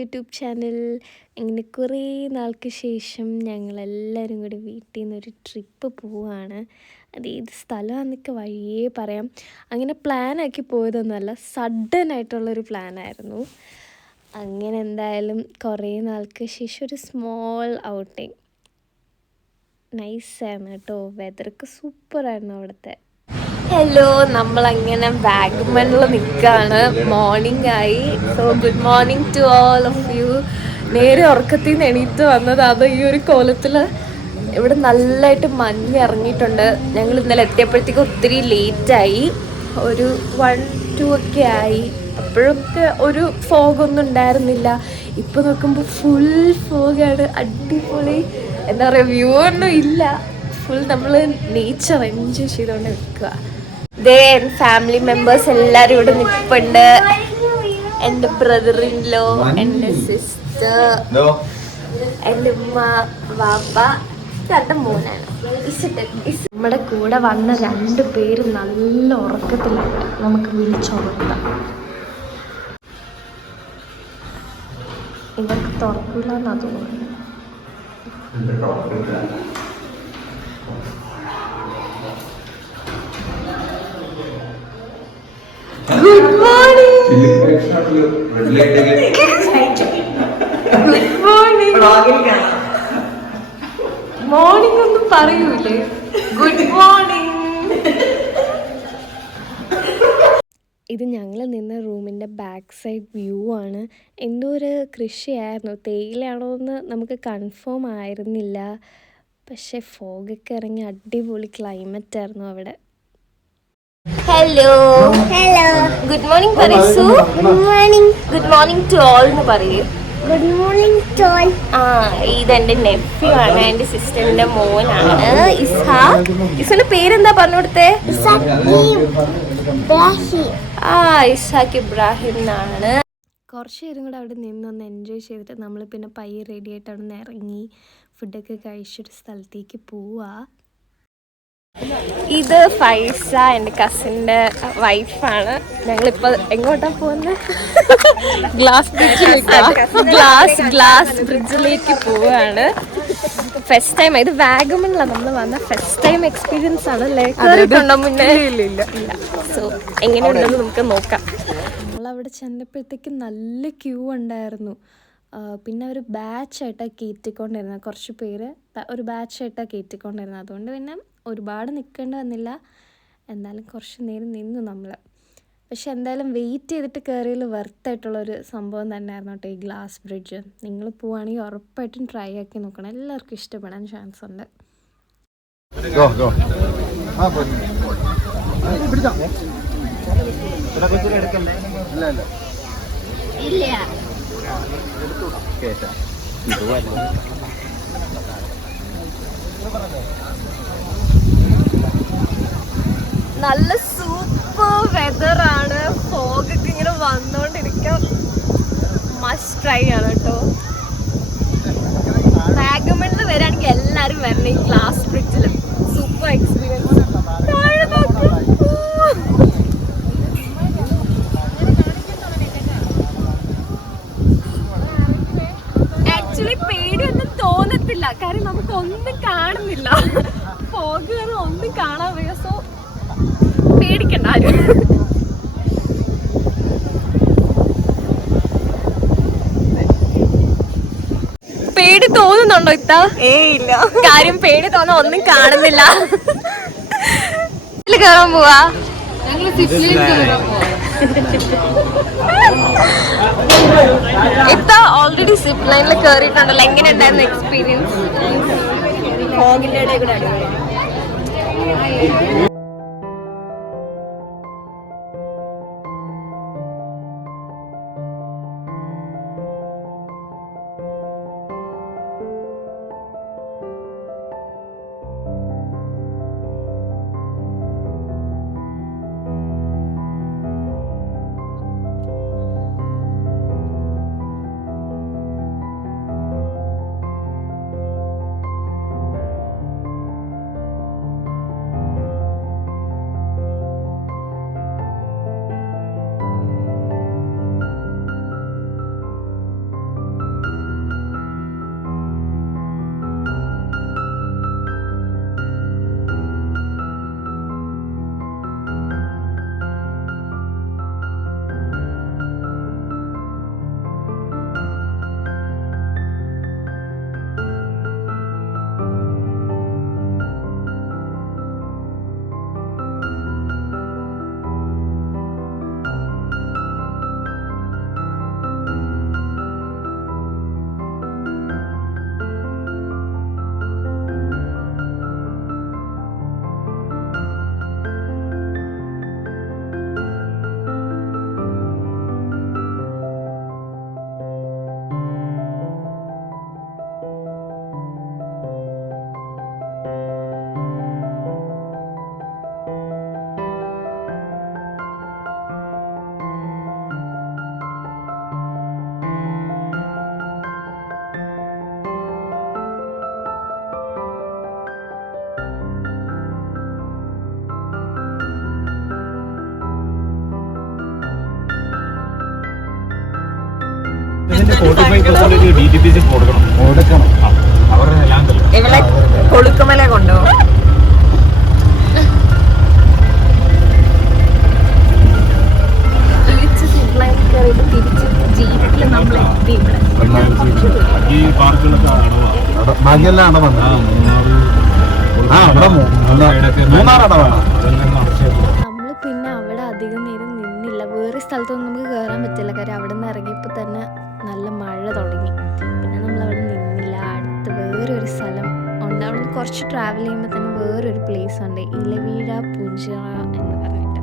YouTube channel. ഇങ്ങനെ കുറേ നാൾക്ക് ശേഷം ഞങ്ങളെല്ലാവരും കൂടി വീട്ടിൽ നിന്നൊരു ട്രിപ്പ് പോവുകയാണ്. അത് ഏത് സ്ഥലമാണെന്നൊക്കെ വഴിയേ പറയാം. അങ്ങനെ പ്ലാനാക്കി പോയതൊന്നുമല്ല, സഡനായിട്ടുള്ളൊരു പ്ലാനായിരുന്നു. അങ്ങനെ എന്തായാലും കുറേ നാൾക്ക് ശേഷം ഒരു സ്മോൾ ഔട്ടിങ്. നൈസായിരുന്നു കേട്ടോ, വെതറൊക്കെ സൂപ്പറായിരുന്നു അവിടുത്തെ. ഹലോ, നമ്മളങ്ങനെ വാഗമണിൽ നിൽക്കുകയാണ്. മോർണിംഗ് ആയി. So good morning to all of you. നേരെ ഉറക്കത്തിൽ നിന്ന് എണീറ്റ് വന്നതാണ് ഈ ഒരു കോലത്തിൽ. ഇവിടെ നല്ലതായിട്ട് മഞ്ഞ് ഇറങ്ങിയിട്ടുണ്ട്. ഞങ്ങൾ ഇന്നലെ എത്തിയപ്പോഴത്തേക്ക് ഒത്തിരി ലേറ്റായി, ഒരു 1-2 ഒക്കെ ആയി. അപ്പോഴൊക്കെ ഒരു ഫോഗൊന്നും ഉണ്ടായിരുന്നില്ല. ഇപ്പോൾ നോക്കുമ്പോൾ ഫുൾ ഫോഗാണ്. അടിപൊളി, എന്താ പറയുക, വ്യൂ ഒന്നും ഇല്ല. ഫുൾ നമ്മൾ നേച്ചർ എൻജോയ് ചെയ്തുകൊണ്ട് നിൽക്കുക. ഫാമിലി മെമ്പേഴ്സ് എല്ലാവരും ഇവിടെ നിൽപ്പുണ്ട്. എൻ്റെ ബ്രദറിൻലോ, എൻ്റെ സിസ്റ്റർ, എൻ്റെ ഉമ്മ, വാപ്പ, എൻ്റെ മോനാണ്. നമ്മുടെ കൂടെ വന്ന 2 പേര് നല്ല ഉറക്കത്തിലുണ്ട്. നമുക്ക് വിളിച്ചുറത്താം. ഇവർക്ക് തുറക്കില്ല എന്നാ തോന്നുന്നു. Good morning. Good morning. Morning ഒന്നും പറയൂലേ? Good morning. ഇത് ഞങ്ങൾ നിന്ന റൂമിൻ്റെ ബാക്ക് സൈഡ് വ്യൂ ആണ്. എന്തോ ഒരു കൃഷിയായിരുന്നു, തേയിലയാണോ എന്ന് നമുക്ക് കൺഫേം ആയിരുന്നില്ല. പക്ഷേ ഫോഗൊക്കെ ഇറങ്ങി അടിപൊളി ക്ലൈമറ്റ് ആയിരുന്നു അവിടെ. ഹലോ ഹലോ, ഗുഡ് മോർണിംഗ് പറയൂ. Good morning. Good morning to all എന്ന് പറയൂ. Good morning to all. ഇതെൻ്റെ നെഫ്യൂ ആണ്, എൻ്റെ സിസ്റ്ററിൻ്റെ മോനാണ് ഇസ്ഹാഖ്. ഇസ്ഹാന്റെ പേരെന്താ പറഞ്ഞു കൊടുത്തേ? ഇസ്ഹാഖ് ഇബ്രാഹിം എന്നാണ്. കുറച്ച് നേരം കൂടെ അവിടെ നിന്നൊന്ന് എൻജോയ് ചെയ്തിട്ട് നമ്മൾ പിന്നെ പയ്യെ റെഡി ആയിട്ട് അവിടെ നിന്ന് ഇറങ്ങി ഫുഡൊക്കെ കഴിച്ചൊരു സ്ഥലത്തേക്ക് പോവാ. ഇത് ഫൈസ, എൻ്റെ കസിൻ്റെ വൈഫാണ്. ഞങ്ങളിപ്പോൾ എങ്ങോട്ടാണ് പോകുന്നത്? ഗ്ലാസ് ബ്രിഡ്ജിലേക്ക് പോവുകയാണ്. ഫസ്റ്റ് ടൈം ഇത് വാഗമണിലാണ് നമ്മൾ വന്ന ഫസ്റ്റ് ടൈം എക്സ്പീരിയൻസ് ആണ് അല്ലേ? കേറിയിട്ടുണ്ടോ മുന്നേ? ഇല്ല. സോ എങ്ങനെയുണ്ടെന്ന് നമുക്ക് നോക്കാം. നമ്മളവിടെ ചെന്നപ്പോഴത്തേക്ക് നല്ല ക്യൂ ഉണ്ടായിരുന്നു. പിന്നെ ഒരു ബാച്ചായിട്ടാണ് കയറ്റിക്കൊണ്ടിരുന്നത്. കുറച്ച് പേര് ഒരു ബാച്ചായിട്ടാണ് കയറ്റിക്കൊണ്ടിരുന്നത്. അതുകൊണ്ട് പിന്നെ ഒരുപാട് നിൽക്കേണ്ടി വന്നില്ല. എന്തായാലും കുറച്ച് നേരം നിന്നു നമ്മൾ. പക്ഷെ എന്തായാലും വെയിറ്റ് ചെയ്തിട്ട് കയറിയതിൽ വെർത്തായിട്ടുള്ളൊരു സംഭവം തന്നെയായിരുന്നു കേട്ടോ ഈ ഗ്ലാസ് ബ്രിഡ്ജ്. നിങ്ങൾ പോവുകയാണെങ്കിൽ ഉറപ്പായിട്ടും ട്രൈ ആക്കി നോക്കണം. എല്ലാവർക്കും ഇഷ്ടപ്പെടാൻ ചാൻസ് ഉണ്ട്. നല്ല സൂപ്പർ വെതറാണ്. ഫോഗൊക്കെ ഇങ്ങനെ വന്നോണ്ടിരിക്കാം. മസ്റ്റ് ട്രൈ ആണ് കേട്ടോ. വാഗമണിൽ വരാണെങ്കിൽ എല്ലാവരും വരണം ഈ ഗ്ലാസ് ബ്രിഡ്ജിൽ. Super experience. ആക്ച്വലി പേടിയൊന്നും തോന്നത്തില്ല, കാരണം നമുക്ക് ഒന്നും കാണുന്നില്ല. ഫോഗ് ഒന്നും കാണാൻ വയ്യ. സോ പേടിക്കണ്ട ആരും. പേടി തോന്നുന്നുണ്ടോ ഇത്ത? ഇല്ല, കാര്യം പേടി തോന്നാൻ ഒന്നും കാണുന്നില്ല. കയറാൻ പോവാ. ഇത്ത ഓൾറെഡി സിപ്പ് ലൈനിൽ കയറിയിട്ടുണ്ടല്ലോ. എങ്ങനെ ഉണ്ടായിരുന്നു എക്സ്പീരിയൻസ്? ഫോഗിന്റെ ഇടയിൽ കൂടെ അടിപൊളി. ഇവളെ കൊളുക്കുമല കൊണ്ടുപോകും. തിരിച്ച് ജീപ്പിൽ നമ്മൾ എത്തി ഇവിടെ. നമ്മള് പിന്നെ അവിടെ അധികം നേരം നിന്നില്ല. വേറെ സ്ഥലത്തൊന്നും നമുക്ക് കയറാൻ പറ്റില്ല. കാര്യം അവിടെ നിന്ന് ഇറങ്ങിയപ്പോൾ തന്നെ നല്ല മഴ തുടങ്ങി. പിന്നെ നമ്മൾ അവിടെ നിന്നില്ല. അടുത്ത് വേറൊരു സ്ഥലം ഉണ്ട്. അവിടെ നിന്ന് കുറച്ച് ട്രാവൽ ചെയ്യുമ്പോൾ തന്നെ വേറൊരു പ്ലേസ് ഉണ്ട്, ഇലവീഴ പൂഞ്ചിറ എന്ന് പറഞ്ഞിട്ട്.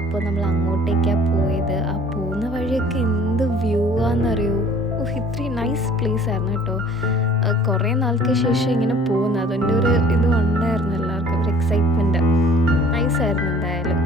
അപ്പോൾ നമ്മൾ അങ്ങോട്ടേക്കാണ് പോയത്. ആ പോകുന്ന വഴിയൊക്കെ എന്ത് വ്യൂ ആണെന്നറിയോ. ഇത്രയും നൈസ് പ്ലേസ് ആയിരുന്നു കേട്ടോ. കുറേ നാൾക്ക് ശേഷം ഇങ്ങനെ പോകുന്നത്, അതിൻ്റെ ഒരു ഇത് ഉണ്ടായിരുന്നു എല്ലാവർക്കും, ഒരു എക്സൈറ്റ്മെൻറ്റ്. നൈസായിരുന്നു എന്തായാലും.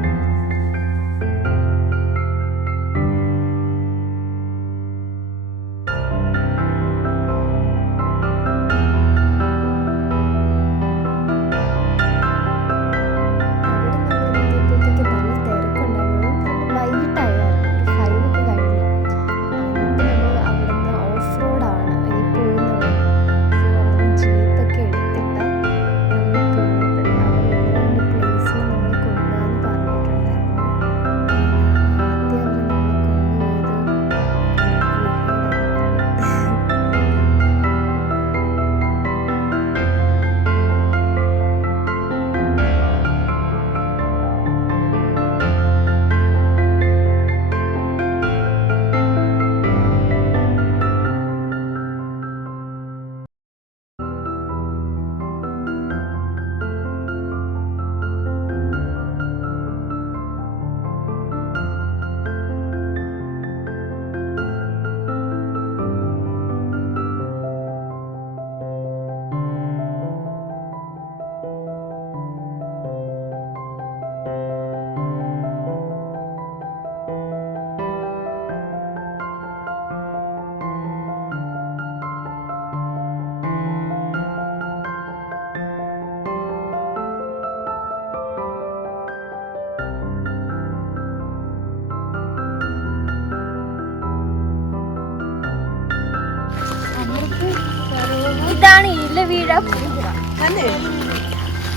ഇതാണ് ഇലവീഴ പൂഞ്ചിറ.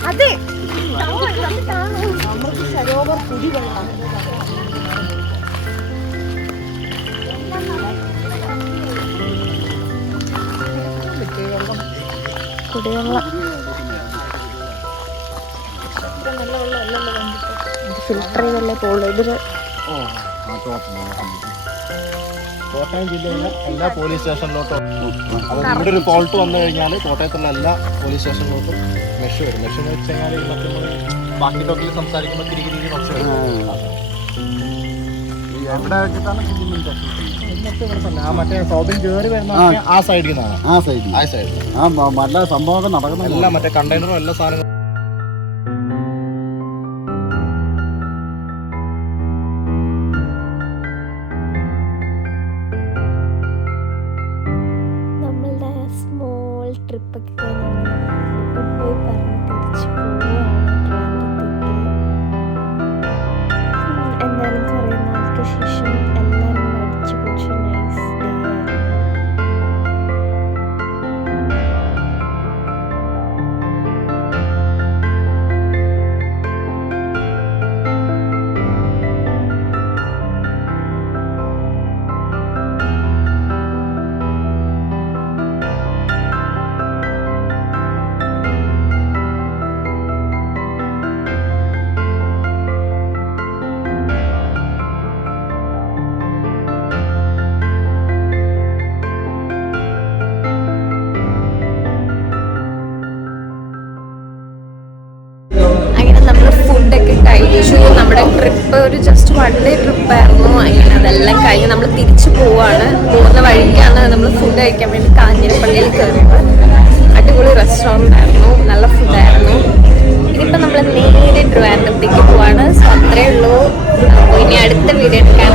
അതെ, സരോവർ കുടിവെള്ളം. കുടിവെള്ളം ഫിൽട്ടർ ചെയ്തല്ലേ പോകുള്ളൂ. ഇതൊരു കോട്ടയം ജില്ലയിലെ എല്ലാ പോലീസ് സ്റ്റേഷനിലോട്ടും, ഇവിടെ ഒരു ഫോൾട്ട് വന്നു കഴിഞ്ഞാൽ കോട്ടയത്തുള്ള എല്ലാ പോലീസ് സ്റ്റേഷനിലോട്ടും മെഷ് വരും. മെഷ് എന്ന് വെച്ച് കഴിഞ്ഞാൽ മറ്റേ ബാക്കി ടോക്കിൽ സംസാരിക്കുമ്പോൾ തിരികെ മെഷ് വരും. എവിടെ വെച്ചിട്ടാണ് ആ മറ്റേ സൗദിൽ കയറി വരുന്ന ആ സൈഡിൽ നിന്നാണ്. ആ സൈഡിൽ നല്ല സംഭവമൊക്കെ നടക്കുന്ന എല്ലാം മറ്റേ കണ്ടെയ്നറും എല്ലാ സാധനങ്ങളും. ട്രിപ്പൊക്കെ കഴിഞ്ഞ് ഗുഡ് ബൈ പറഞ്ഞ് തിരിച്ച് പോവുകയാണ് ട്രിവാൻഡ്രത്തേക്ക്. എന്തായാലും കുറേ നാൾക്ക് ശേഷം എല്ലാവരും അടിച്ചു പൊളിച്ച് നൈസ് ഡേ ആയിരുന്നു. കഴിച്ചു. നമ്മുടെ ട്രിപ്പ് ഒരു ജസ്റ്റ് 1 ഡേ ട്രിപ്പായിരുന്നു. അങ്ങനെ അതെല്ലാം കഴിഞ്ഞ് നമ്മൾ തിരിച്ചു പോവാണ്. പോകുന്ന വഴിക്കാണ് നമ്മൾ ഫുഡ് കഴിക്കാൻ വേണ്ടി കാഞ്ഞിരപ്പള്ളിയിൽ കയറിയത്. അടിപൊളി റെസ്റ്റോറൻ്റ് ആയിരുന്നു, നല്ല ഫുഡായിരുന്നു. ഇതിപ്പോൾ നമ്മൾ നേരെ ട്രിവാൻഡ്രത്തേക്ക് പോവാണ്. സോ അത്രയേ ഉള്ളൂ. അപ്പോൾ ഇനി അടുത്ത വീഡിയോ എടുക്കാൻ